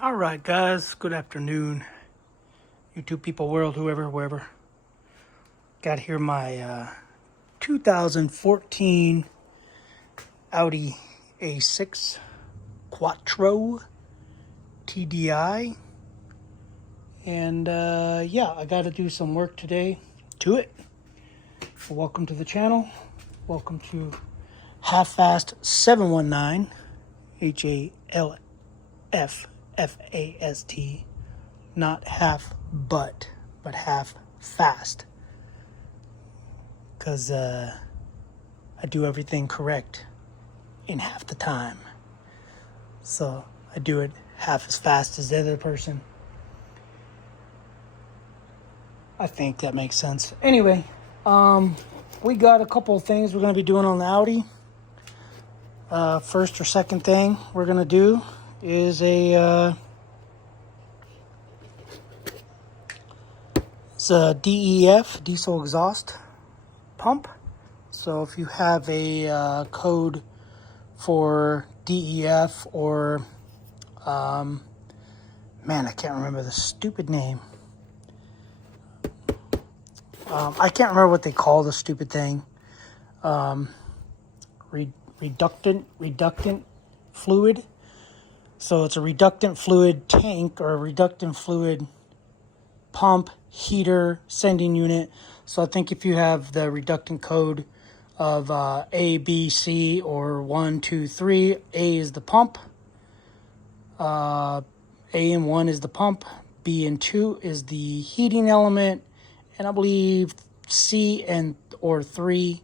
All right, guys. Good afternoon, YouTube people, world, whoever, wherever. Got here my 2014 Audi A6 Quattro TDI, and yeah, I got to do some work today to it. Welcome to the channel. Welcome to Half-Fast 719, HALFFAST, not half but half fast, because I do everything correct in half the time. So I do it half as fast as the other person. I think that makes sense. Anyway, we got a couple of things we're going to be doing on the Audi. First or second thing we're going to do is it's a DEF, diesel exhaust pump. So if you have a code for DEF or, man, I can't remember the stupid name. I can't remember what they call the stupid thing. Reductant fluid. So it's a reductant fluid tank or a reductant fluid pump, heater, sending unit. So I think if you have the reductant code of A, B, C, or 1, 2, 3, A is the pump. A and 1 is the pump. B and 2 is the heating element. And I believe C and or 3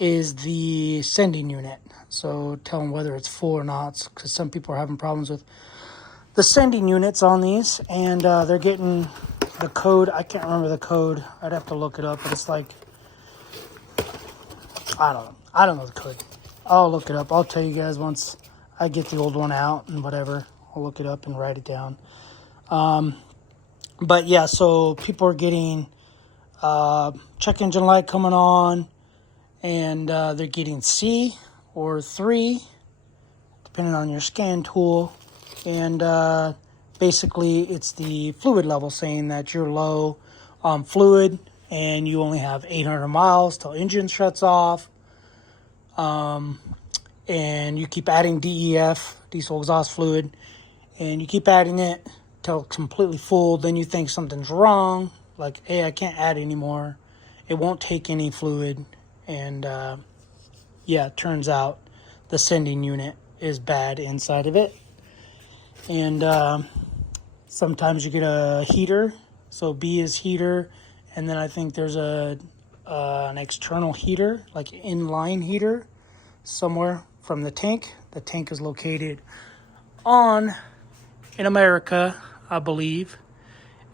is the sending unit. So tell them whether it's full or not, because some people are having problems with the sending units on these, and they're getting the code. I can't remember the code. I'd have to look it up, but it's like, I don't know the code. I'll look it up. I'll tell you guys once I get the old one out and whatever. I'll look it up and write it down. But yeah, so people are getting check engine light coming on, and they're getting C or 3, depending on your scan tool. And basically it's the fluid level saying that you're low on fluid and you only have 800 miles till engine shuts off. And you keep adding DEF, diesel exhaust fluid, and you keep adding it till it's completely full. Then you think something's wrong, like, hey, I can't add anymore. It won't take any fluid. And yeah, it turns out the sending unit is bad inside of it. And sometimes you get a heater. So B is heater, and then I think there's an external heater, like inline heater, somewhere from the tank. The tank is located in America, I believe.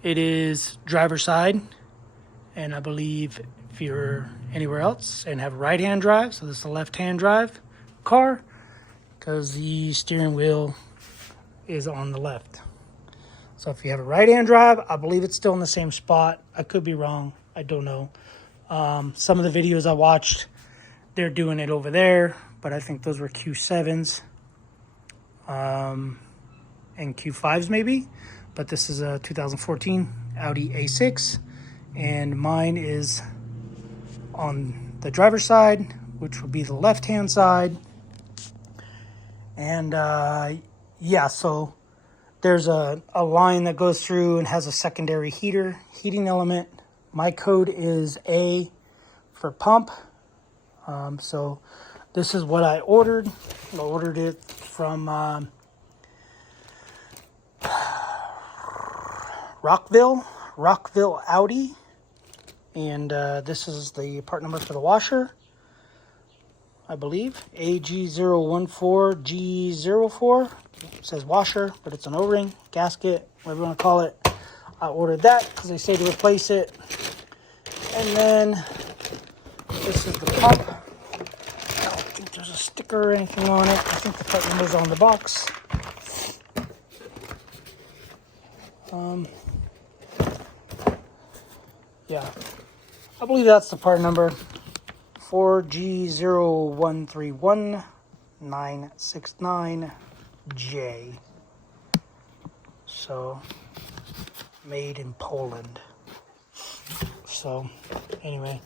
It is driver's side, and I believe if you're anywhere else and have a right-hand drive, so this is a left-hand drive car, because the steering wheel is on the left. So if you have a right-hand drive, I believe it's still in the same spot. I could be wrong. I don't know. Some of the videos I watched, they're doing it over there, but I think those were Q7s and Q5s maybe. But this is a 2014 Audi A6, and mine is on the driver's side, which would be the left-hand side. And yeah, so there's a line that goes through and has a secondary heating element. My code is A for pump. So this is what I ordered. I ordered it from Rockville Audi. And this is the part number for the washer, I believe. AG014G04. It says washer, but it's an O-ring, gasket, whatever you want to call it. I ordered that because they say to replace it. And then this is the pump. I don't think there's a sticker or anything on it. I think the part number's on the box. Yeah, I believe that's the part number. 4G0131969J. So, made in Poland. So, anyway,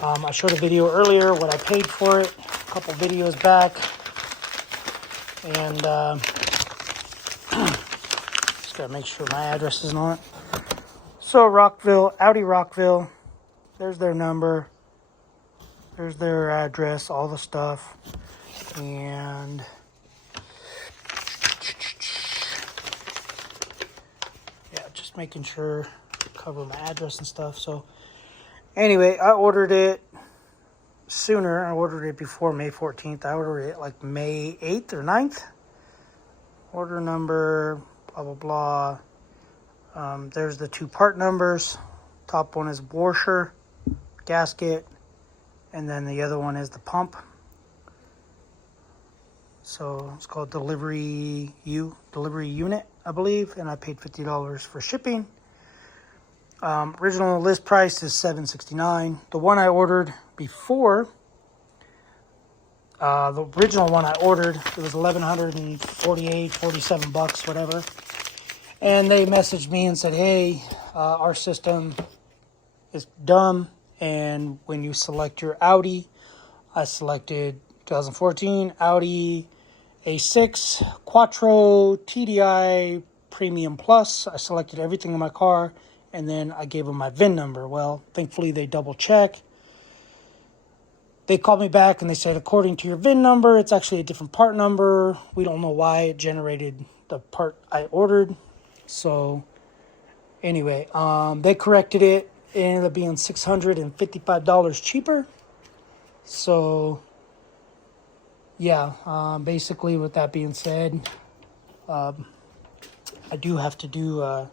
I showed a video earlier what I paid for it, a couple videos back, and just gotta make sure my address is on it. So, Rockville, Audi Rockville, there's their number, there's their address, all the stuff, and yeah, just making sure cover my address and stuff. So anyway, I ordered it sooner. I ordered it before May 14th. I ordered it like May 8th or 9th. Order number, blah, blah, blah. There's the two part numbers. Top one is washer, gasket, and then the other one is the pump. So it's called delivery unit, I believe, and I paid $50 for shipping. Original list price is $769. The one I ordered before, the original one I ordered, it was $1,148, 47 bucks, whatever. And they messaged me and said, hey, our system is dumb, and when you select your Audi, I selected 2014 Audi A6 Quattro TDI Premium Plus. I selected everything in my car, and then I gave them my VIN number. Well, thankfully they double check. They called me back and they said, according to your VIN number, it's actually a different part number. We don't know why it generated the part I ordered. So anyway, they corrected it. It ended up being $655 cheaper. So yeah, basically with that being said, I do have to do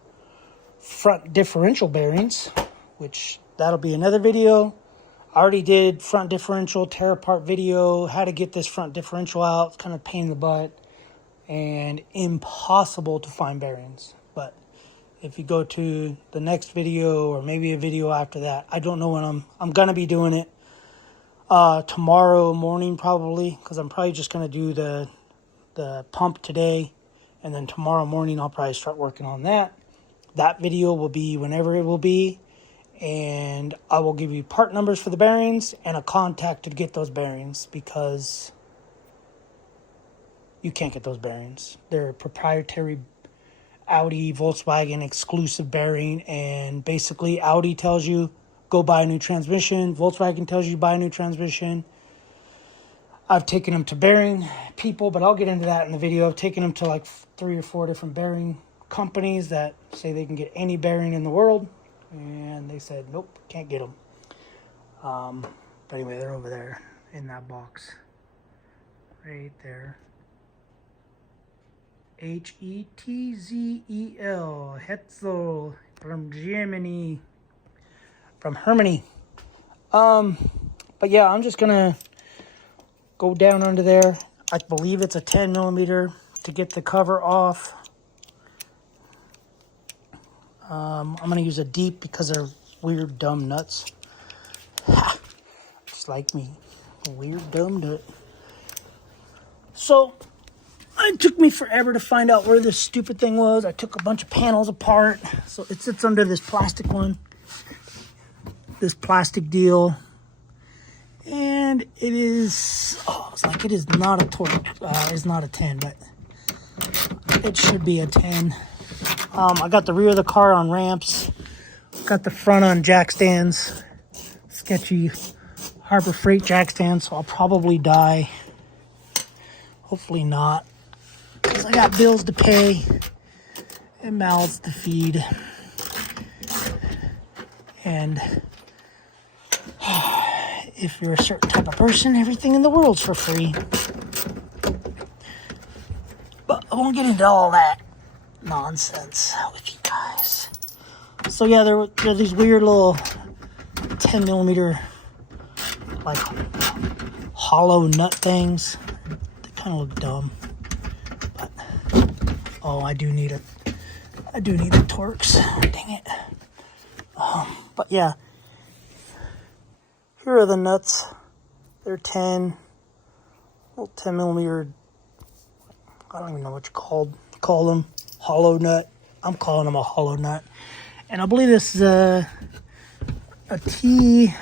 front differential bearings, which that'll be another video. I already did front differential tear apart video, how to get this front differential out. It's kind of a pain in the butt and impossible to find bearings. But if you go to the next video or maybe a video after that, I don't know when I'm gonna be doing it. Tomorrow morning probably, because I'm probably just gonna do the pump today, and then tomorrow morning I'll probably start working on that. That video will be whenever it will be, and I will give you part numbers for the bearings and a contact to get those bearings, because you can't get those bearings. They're proprietary Audi, Volkswagen exclusive bearing, and basically Audi tells you go buy a new transmission. Volkswagen tells you buy a new transmission. I've taken them to bearing people, but I'll get into that in the video. I've taken them to like 3 or 4 different bearing companies that say they can get any bearing in the world, and they said nope, can't get them. But anyway, they're over there in that box right there. Hetzel, Hetzel from Germany, from Germany. But yeah, I'm just gonna go down under there. I believe it's a 10 millimeter to get the cover off. I'm gonna use a deep because they're weird dumb nuts. Ha! Just like me, a weird dumb nut. So it took me forever to find out where this stupid thing was. I took a bunch of panels apart. So it sits under this plastic one, this plastic deal. And it is, it's like it is not a torque, it's not a 10, but it should be a 10. I got the rear of the car on ramps, got the front on jack stands, sketchy Harbor Freight jack stands, so I'll probably die. Hopefully not, because I got bills to pay and mouths to feed. And if you're a certain type of person, everything in the world's for free. But I won't get into all that nonsense with you guys. So yeah, there are these weird little 10 millimeter like hollow nut things. They kind of look dumb, but I do need the Torx. Dang it. But yeah, here are the nuts. They're 10 millimeter. I don't even know what you call them. Hollow nut I'm calling them a hollow nut. And I believe this is a T25.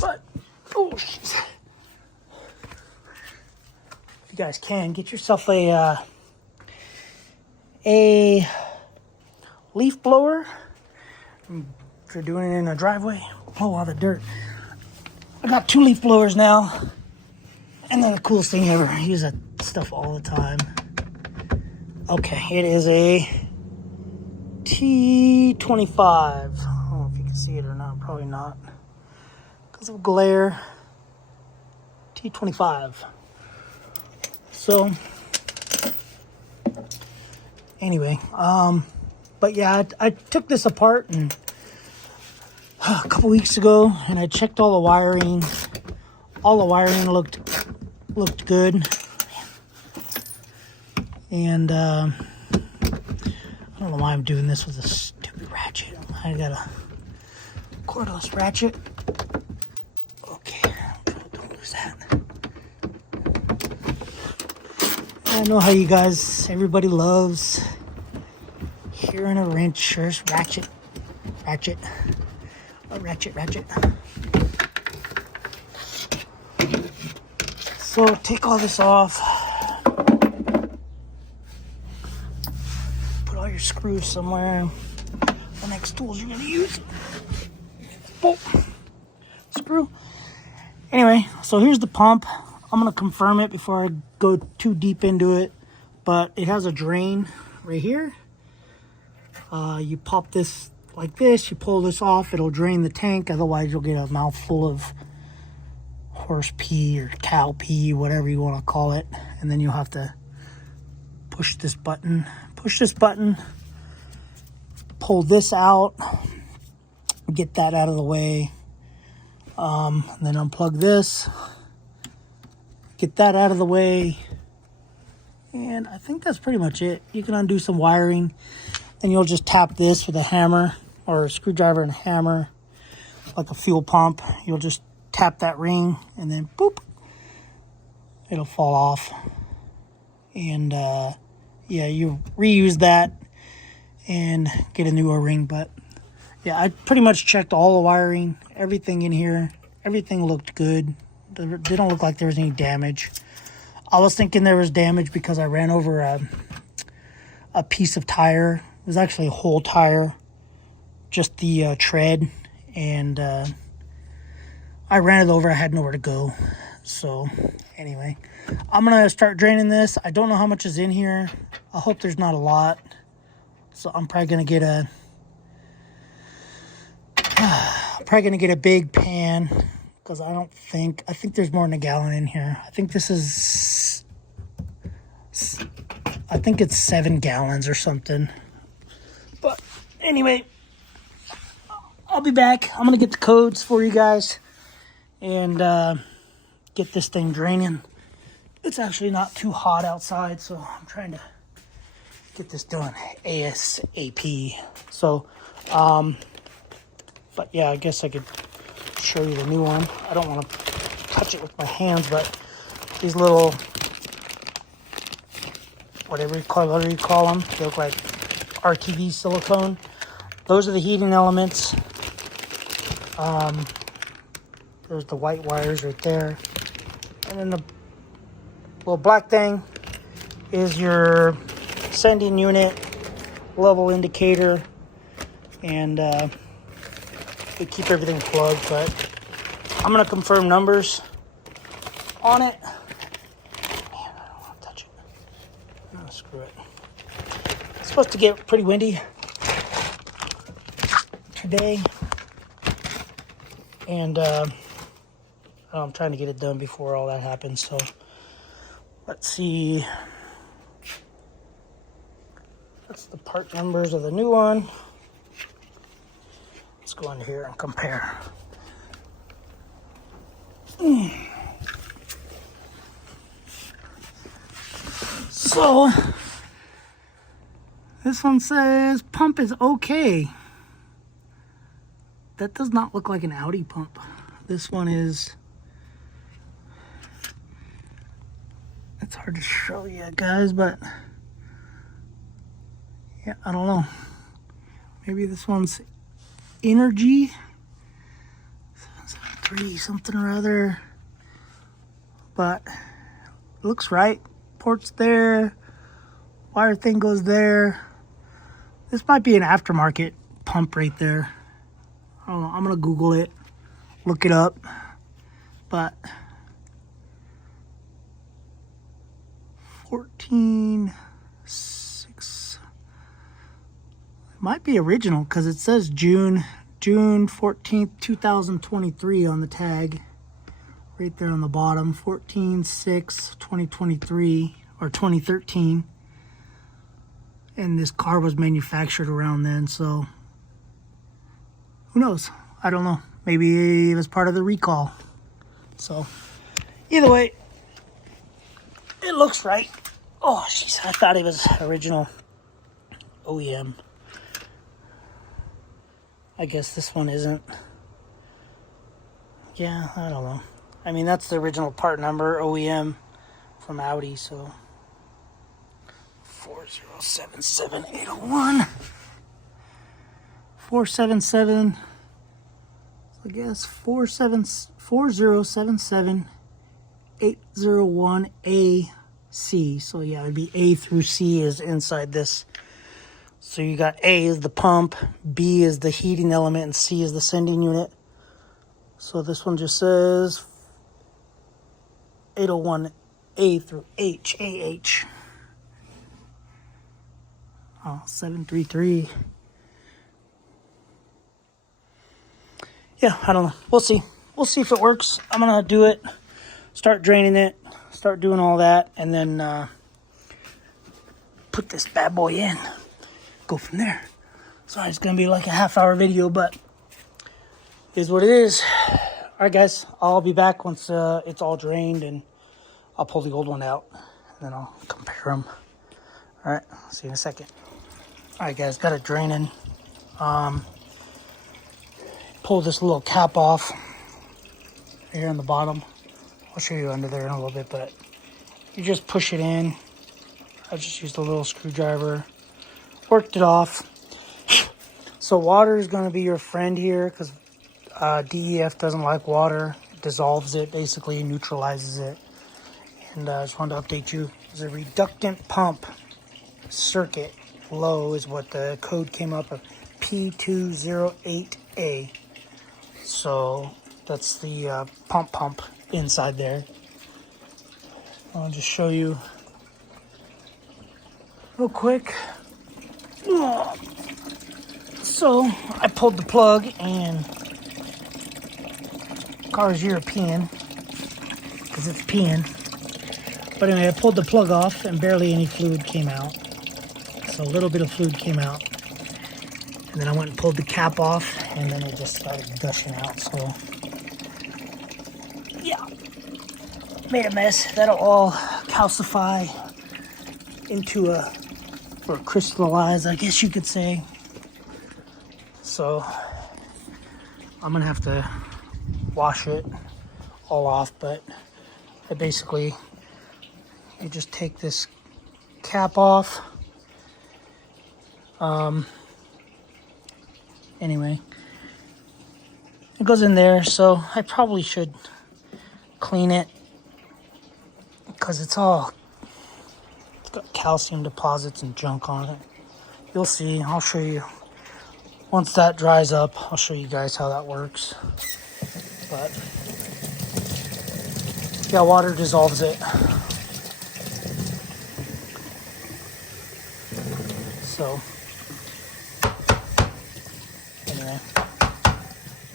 But, oh, if you guys can, get yourself a leaf blower. If you're doing it in a driveway, oh, all the dirt. I got 2 leaf blowers now. And then the coolest thing ever, I use that stuff all the time. Okay, it is a T25. I don't know if you can see it or not, probably not. Because of glare. T25. So, anyway, but yeah, I took this apart and a couple weeks ago, and I checked all the wiring. All the wiring looked good, and I don't know why I'm doing this with a stupid ratchet. I got a cordless ratchet. Okay, don't lose that. I know how you guys, everybody loves hearing a wrench or ratchet. A ratchet. So take all this off. Put all your screws somewhere. The next tools you're gonna use. Bolt. Screw. Anyway, so here's the pump. I'm gonna confirm it before I go too deep into it. But it has a drain right here. You pop this like this, you pull this off, it'll drain the tank, otherwise you'll get a mouthful of horse pee or cow pee, whatever you want to call it, and then you'll have to push this button, pull this out, get that out of the way, and then unplug this, get that out of the way, and I think that's pretty much it. You can undo some wiring, and you'll just tap this with a hammer or a screwdriver and a hammer, like a fuel pump. You'll just tap that ring, and then boop, it'll fall off. And yeah, you reuse that and get a newer ring. But yeah, I pretty much checked all the wiring, everything in here. Everything looked good. They don't look like there was any damage. I was thinking there was damage because I ran over a piece of tire. It was actually a whole tire, just the tread, and I ran it over. I had nowhere to go. So anyway, I'm gonna start draining this. I don't know how much is in here. I hope there's not a lot. So I'm probably gonna get a big pan, because I think there's more than a gallon in here. I think it's 7 gallons or something. But anyway, I'll be back. I'm gonna get the codes for you guys and get this thing draining. It's actually not too hot outside, so I'm trying to get this done ASAP. So, but yeah, I guess I could show you the new one. I don't want to touch it with my hands, but these little, whatever you call them, they look like RTV silicone. Those are the heating elements. There's the white wires right there. And then the little black thing is your sending unit, level indicator, and they keep everything plugged. But I'm going to confirm numbers on it. Man, I don't want to touch it. I'm going to screw it. It's supposed to get pretty windy today. And I'm trying to get it done before all that happens. So let's see. That's the part numbers of the new one. Let's go in here and compare. So this one says pump is okay. That does not look like an Audi pump. This one is It's hard to show you guys, but yeah, I don't know. Maybe this one's Energy 3 something or other, but it looks right. Port's there, wire thing goes there. This might be an aftermarket pump right there. I don't know. I'm gonna Google it, look it up, but 14.6 might be original because it says June 14th 2023 on the tag right there on the bottom. 14/6/2023 or 2013, and this car was manufactured around then, so who knows? I don't know. Maybe it was part of the recall. So either way, it looks right. Oh, jeez, I thought it was original OEM. I guess this one isn't. Yeah, I don't know. I mean, that's the original part number, OEM, from Audi, so 4077801. 477, I guess 4077801AC. So yeah, it'd be A through C is inside this. So you got A is the pump, B is the heating element, and C is the sending unit. So this one just says 801A through H, AH. Oh, 733. Yeah, I don't know. We'll see. We'll see if it works. I'm going to do it, start draining it, start doing all that, and then put this bad boy in. Go from there. Sorry, it's going to be like a half-hour video, but it is what it is. All right, guys, I'll be back once it's all drained, and I'll pull the old one out, and then I'll compare them. All right, see you in a second. All right, guys, got it draining. Pull this little cap off here on the bottom. I'll show you under there in a little bit, but you just push it in. I just used a little screwdriver, worked it off. So water is going to be your friend here because DEF doesn't like water. It dissolves it, basically neutralizes it. And I just wanted to update you. It's a reductant pump circuit low is what the code came up of, P208A. So that's the pump inside there. I'll just show you real quick. So I pulled the plug, and the car is European because it's peeing. But anyway, I pulled the plug off and barely any fluid came out. So a little bit of fluid came out. And then I went and pulled the cap off, and then it just started gushing out. So yeah, made a mess. That'll all calcify into or crystallize, I guess you could say. So I'm gonna have to wash it all off, but I basically, you just take this cap off. Anyway, it goes in there, so I probably should clean it because it's got calcium deposits and junk on it. You'll see. I'll show you once that dries up. I'll show you guys how that works. But yeah, water dissolves it. So anyway,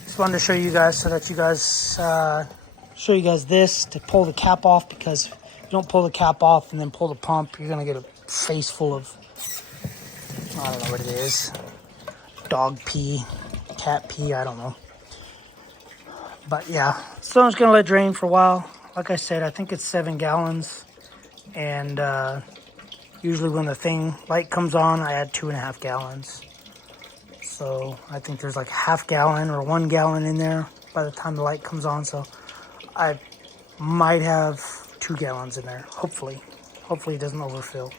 just wanted to show you guys so that you guys show you guys this to pull the cap off, because if you don't pull the cap off and then pull the pump, you're gonna get a face full of, I don't know what it is, dog pee, cat pee, I don't know. But yeah, so I'm just gonna let it drain for a while. Like I said, I think it's 7 gallons, and usually when the light comes on, I add 2.5 gallons. So I think there's like ½ gallon or 1 gallon in there by the time the light comes on. So I might have 2 gallons in there, hopefully. Hopefully it doesn't overfill.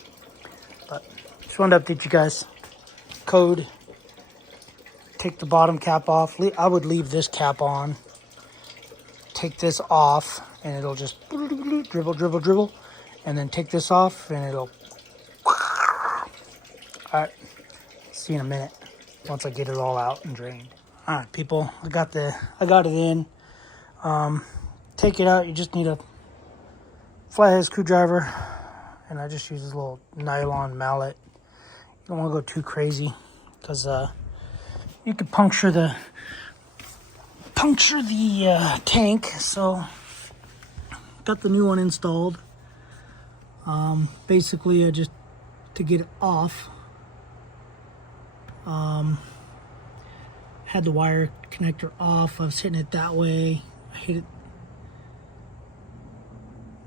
But just wanted to update you guys. Code, take the bottom cap off. I would leave this cap on. Take this off, and it'll just dribble, dribble, dribble. And then take this off, and it'll... Alright, see you in a minute, once I get it all out and drained. Alright, people, I got it in. Take it out, you just need a flathead screwdriver, and I just use this little nylon mallet. You don't want to go too crazy, because you could puncture the tank. So got the new one installed. Basically, I just, to get it off, had the wire connector off. I was hitting it that way. I hit it.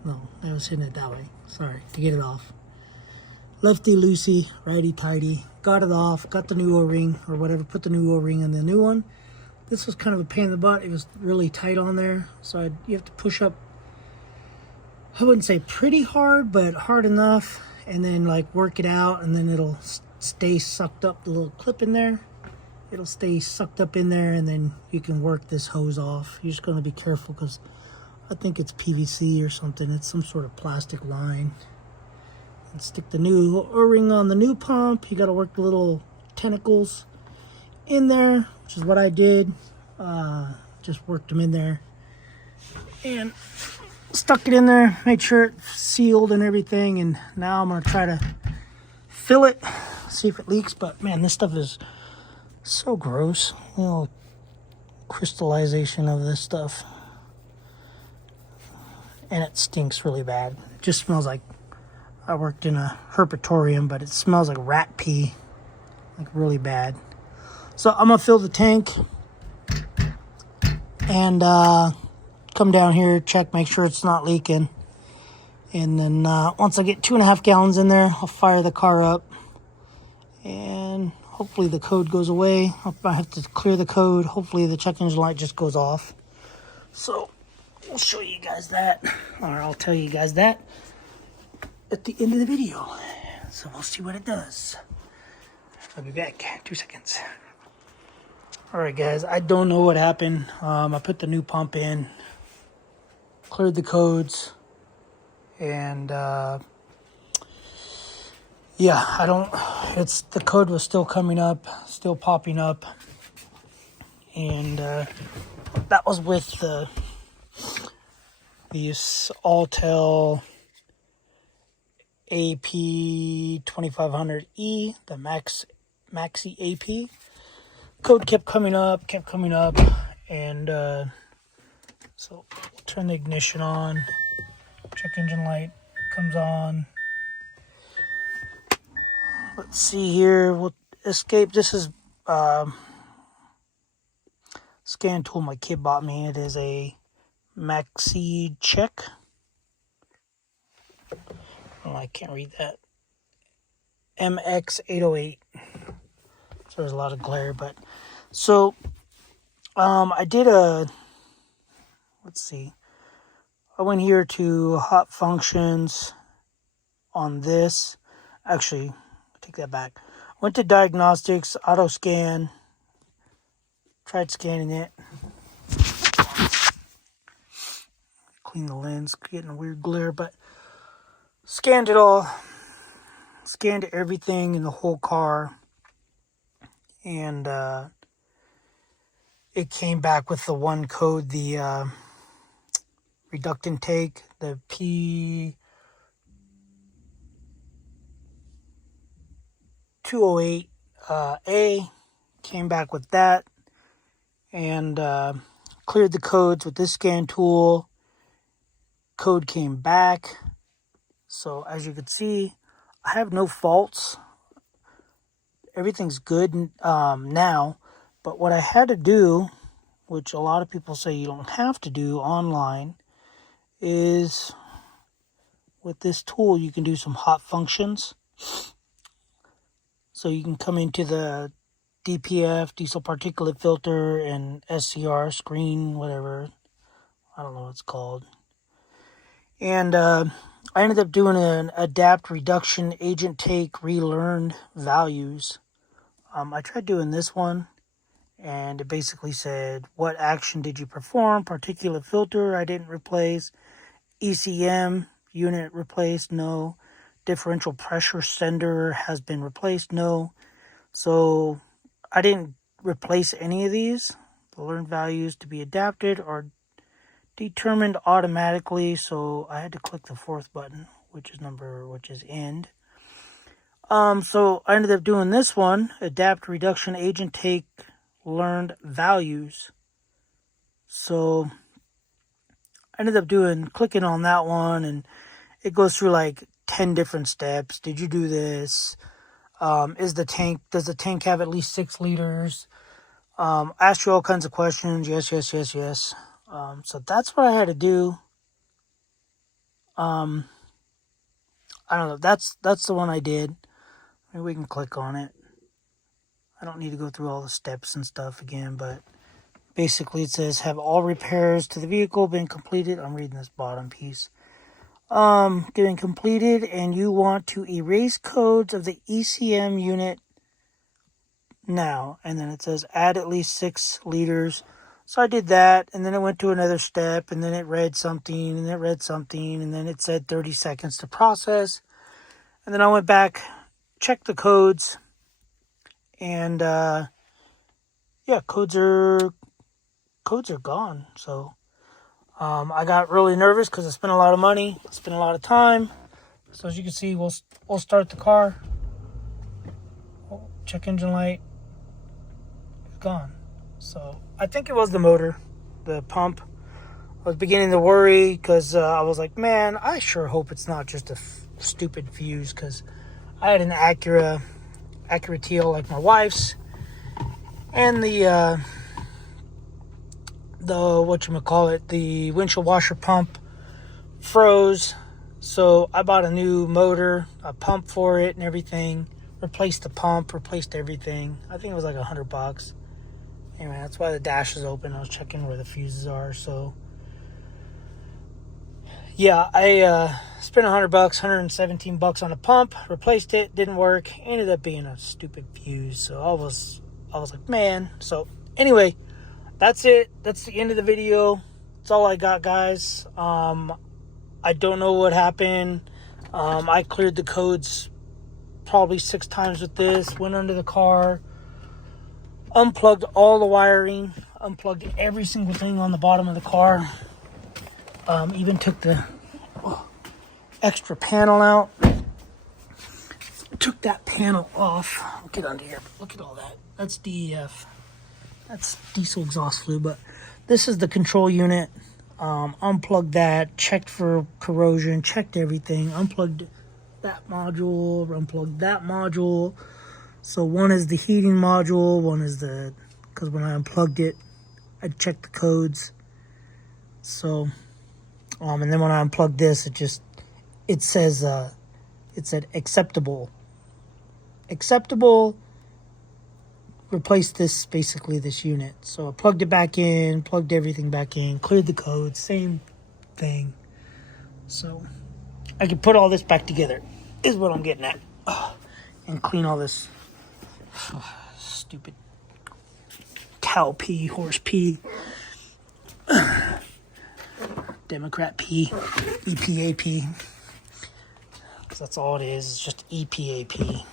No, I was hitting it that way. Sorry, to get it off. Lefty loosey, righty tighty. Got it off. Got the new O-ring or whatever. Put the new O-ring on the new one. This was kind of a pain in the butt. It was really tight on there, so you have to push up. I wouldn't say pretty hard, but hard enough, and then like work it out, and then it'll stay sucked up. The little clip in there, it'll stay sucked up in there, and then you can work this hose off. You're just going to be careful, because I think it's PVC or something. It's some sort of plastic line. And stick the new O-ring on the new pump. You got to work the little tentacles in there, which is what I did. Just worked them in there and stuck it in there, made sure it's sealed and everything. And now I'm going to try to fill it, see if it leaks. But man, this stuff is so gross. You know, crystallization of this stuff, and it stinks really bad. It just smells like, I worked in a herpetoриum, but it smells like rat pee, like really bad. So I'm gonna fill the tank and come down here, check, make sure it's not leaking. And then once I get 2.5 gallons in there, I'll fire the car up, and hopefully the code goes away. I have to clear the code. Hopefully the check engine light just goes off. So we'll show you guys that, or I'll tell you guys that at the end of the video. So we'll see what it does. I'll be back, 2 seconds. Alright guys, I don't know what happened. I put the new pump in, cleared the codes, and yeah, the code was still coming up, still popping up, and that was with the Altel AP2500E, the Maxi AP. Code kept coming up, and so turn the ignition on, check engine light comes on. Let's see here, we'll escape. This is scan tool my kid bought me. It is a Maxi Check. Oh, I can't read that. MX808. So there's a lot of glare, but so I did let's see. I went here to hot functions on this. Actually, take that back. Went to diagnostics, auto scan. Tried scanning it. Clean the lens, getting a weird glare, but scanned it all. Scanned everything in the whole car. And it came back with the one code, the reductant take, the P208A, came back with that, and cleared the codes with this scan tool. Code came back. So as you can see, I have no faults. Everything's good now, but what I had to do, which a lot of people say you don't have to do online, is with this tool you can do some hot functions. So you can come into the DPF, diesel particulate filter, and SCR screen, whatever, I don't know what it's called, And I ended up doing an adapt, reduction, agent take, relearned values. I tried doing this one, and it basically said, what action did you perform? Particulate filter, I didn't replace. ECM unit replaced, no. Differential pressure sender has been replaced, no. So I didn't replace any of these. The learned values to be adapted are determined automatically, so I had to click the fourth button, which is end. So I ended up doing this one, adapt, reduction, agent take, learned values. So I ended up clicking on that one, and it goes through like 10 different steps. Did you do this? Does the tank have at least 6 liters? Ask you all kinds of questions. Yes, yes, yes, yes. So that's what I had to do. I don't know. That's the one I did. Maybe we can click on it. I don't need to go through all the steps and stuff again, but basically it says, have all repairs to the vehicle been completed? I'm reading this bottom piece. Getting completed, and you want to erase codes of the ECM unit now. And then it says add at least 6 liters. So I did that, and then it went to another step, and then it read something, and it read something, and then it said 30 seconds to process. And then I went back, checked the codes, and yeah, codes are gone. So I got really nervous because I spent a lot of money, spent a lot of time. So as you can see, we'll start the car. Oh, check engine light. It's gone. So I think it was the motor, the pump. I was beginning to worry because I was like, man, I sure hope it's not just a stupid fuse, because I had an Acura TL like my wife's, and the whatchamacallit, the windshield washer pump froze. So I bought a new motor, a pump for it and everything. Replaced the pump, replaced everything. I think it was like $100. Anyway, that's why the dash is open. I was checking where the fuses are. So yeah, I spent $100, $117 on a pump, replaced it, didn't work, ended up being a stupid fuse. So I was like, man. So anyway, that's it. That's the end of the video. That's all I got, guys. I don't know what happened. I cleared the codes probably 6 times with this. Went under the car, unplugged all the wiring, unplugged every single thing on the bottom of the car. Even took the extra panel out. Took that panel off. I'll get under here. Look at all that. That's DEF. That's diesel exhaust fluid. But this is the control unit. Unplugged that. Checked for corrosion. Checked everything. Unplugged that module. Unplugged that module. So one is the heating module. One is because when I unplugged it, I checked the codes. So, and then when I unplugged this, it said acceptable. Acceptable. Replace this unit. So I plugged it back in, plugged everything back in, cleared the code, same thing. So I can put all this back together, is what I'm getting at. And clean all this stupid cow pee, horse pee, Democrat pee, EPA pee. Because that's all it is. It's just EPA pee.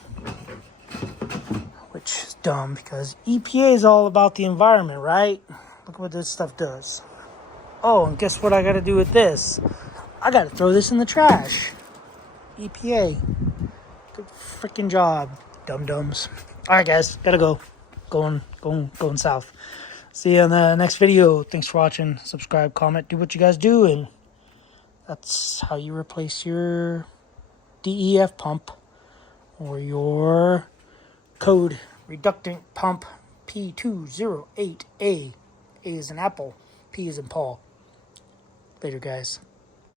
Which is dumb, because EPA is all about the environment, right? Look what this stuff does. Oh, and guess what I got to do with this? I got to throw this in the trash. EPA. Good freaking job, dum-dums. All right, guys. Got to go. Going south. See you in the next video. Thanks for watching. Subscribe, comment, do what you guys do. And that's how you replace your DEF pump or your code reductant pump P208A. A is in apple, P is in Paul. Later, guys.